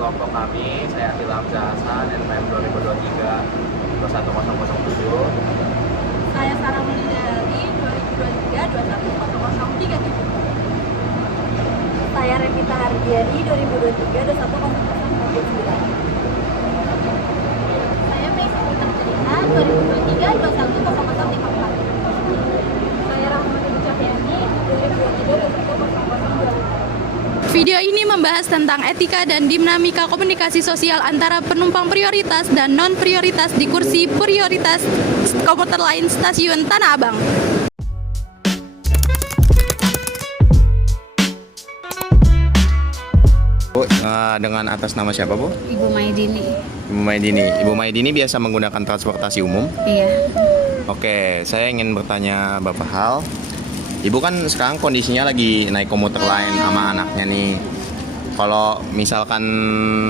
kelompok kami, saya Ilham Zahasan, NPM 2023 21007. Saya Sarah Mulidari 2023 21003. Saya Revita Hardiani 2023 21009. Saya Meisa Putra 2023 21004. Saya Rahmani Cahyani 2023 21002. Video ini membahas tentang etika dan dinamika komunikasi sosial antara penumpang prioritas dan non-prioritas di kursi prioritas komuter lain stasiun Tanah Abang. Bu, dengan atas nama siapa, Bu? Ibu Maidini. Ibu Maidini. Ibu Maidini biasa menggunakan transportasi umum? Iya. Oke, saya ingin bertanya beberapa hal. Ibu kan sekarang kondisinya lagi naik komuter lain sama anaknya nih. Kalau misalkan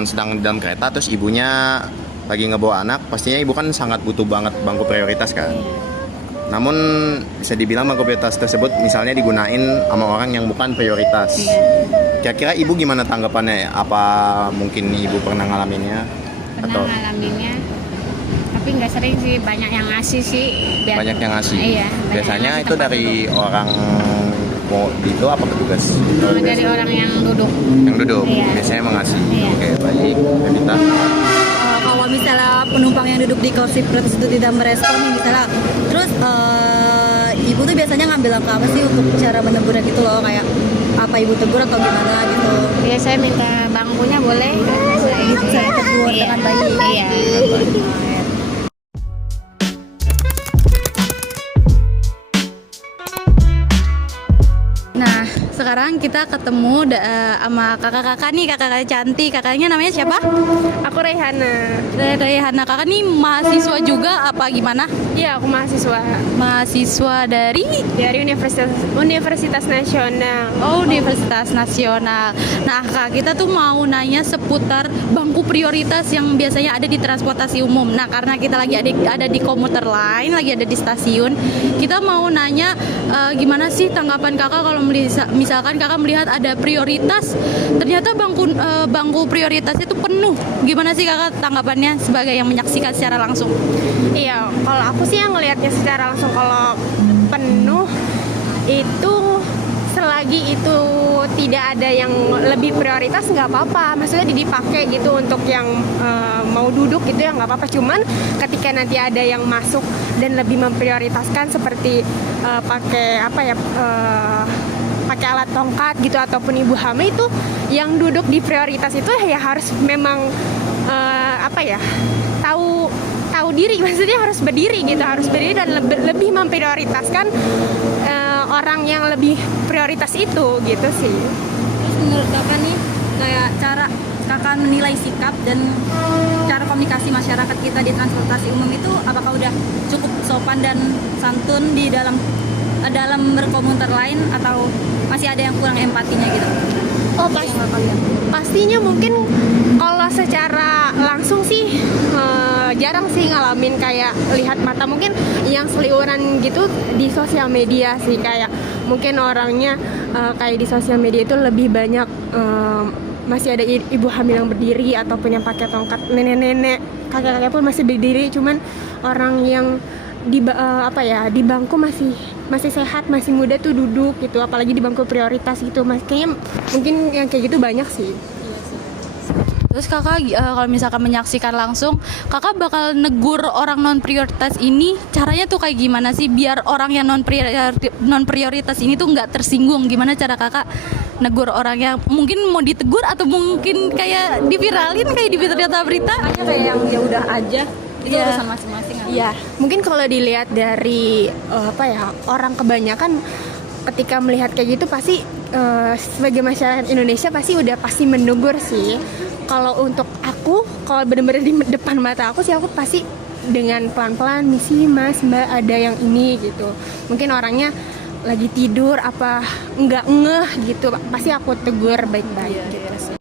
sedang di dalam kereta terus ibunya lagi ngebawa anak, pastinya ibu kan sangat butuh banget bangku prioritas kan? Namun bisa dibilang bangku prioritas tersebut misalnya digunain sama orang yang bukan prioritas. Kira-kira ibu gimana tanggapannya ya? Apa mungkin ibu pernah ngalaminnya? Pernah ngalaminnya. Tapi nggak sering sih, banyak yang ngasih sih. Banyak yang ngasih? Iya. Biasanya itu dari orang itu apa petugas? Dari orang yang duduk. Yang duduk? Iya. Biasanya mengasih? Iya. Oke, baik. Evita? Kalau misalnya penumpang yang duduk di kursi prioritas itu tidak merespon misalnya, terus ibu tuh biasanya ngambil langkah apa sih untuk cara menegurnya gitu loh, kayak apa ibu tegur atau gimana gitu? Iya, saya minta bangkunya boleh. Saya tegur dengan baik. Iya. Nah, sekarang kita ketemu sama kakak-kakak nih, kakak-kakak cantik. Kakaknya namanya siapa? Aku Rehana. Rehana. Kakak nih mahasiswa juga apa gimana? Iya, aku mahasiswa Mahasiswa dari Universitas Nasional. Universitas Nasional. Nah, Kak, kita tuh mau nanya seputar bangku prioritas yang biasanya ada di transportasi umum. Nah, karena kita lagi ada di komuter lain, lagi ada di stasiun, kita mau nanya gimana sih tanggapan Kakak kalau misalkan Kakak melihat ada prioritas, ternyata bangku prioritasnya itu penuh. Gimana sih Kakak tanggapannya sebagai yang menyaksikan secara langsung? Iya, kalau aku sih yang ngelihatnya secara langsung, kalau penuh itu selagi itu tidak ada yang lebih prioritas nggak apa-apa, maksudnya dipakai gitu untuk yang mau duduk gitu ya nggak apa-apa. Cuman ketika nanti ada yang masuk dan lebih memprioritaskan seperti pakai pakai alat tongkat gitu ataupun ibu hamil, itu yang duduk di prioritas itu ya harus memang tahu diri, maksudnya harus berdiri gitu, harus berdiri dan lebih memprioritaskan orang yang lebih prioritas itu gitu sih. Terus menurut kakak nih, kayak cara kakak menilai sikap dan cara komunikasi masyarakat kita di transportasi umum itu apakah udah cukup sopan dan santun di dalam berkomuter lain, atau masih ada yang kurang empatinya gitu? Pastinya mungkin kalau secara langsung sih jarang sih ngalamin kayak lihat mata, mungkin yang seliuran gitu di sosial media sih, kayak mungkin orangnya kayak di sosial media itu lebih banyak masih ada ibu hamil yang berdiri ataupun yang pakai tongkat, nenek-nenek, kakek-kakek pun masih berdiri, cuman orang yang di bangku masih sehat, masih muda tuh duduk gitu, apalagi di bangku prioritas gitu, kayaknya mungkin yang kayak gitu banyak sih. Terus kakak kalau misalkan menyaksikan langsung, kakak bakal negur orang non prioritas ini, caranya tuh kayak gimana sih biar orang yang non prioritas ini tuh nggak tersinggung? Gimana cara kakak negur orang yang mungkin mau ditegur atau mungkin kayak diviralin kayak di berita-berita? Hanya kayak yang ya udah aja, itu urusan masing-masing. Iya, mungkin kalau dilihat dari orang kebanyakan ketika melihat kayak gitu pasti sebagai masyarakat Indonesia pasti menegur sih. Kalau untuk aku, kalau benar-benar di depan mata aku sih, aku pasti dengan pelan-pelan, misi mas, mbak, ada yang ini gitu. Mungkin orangnya lagi tidur apa nggak ngeh gitu, pasti aku tegur baik-baik gitu sih.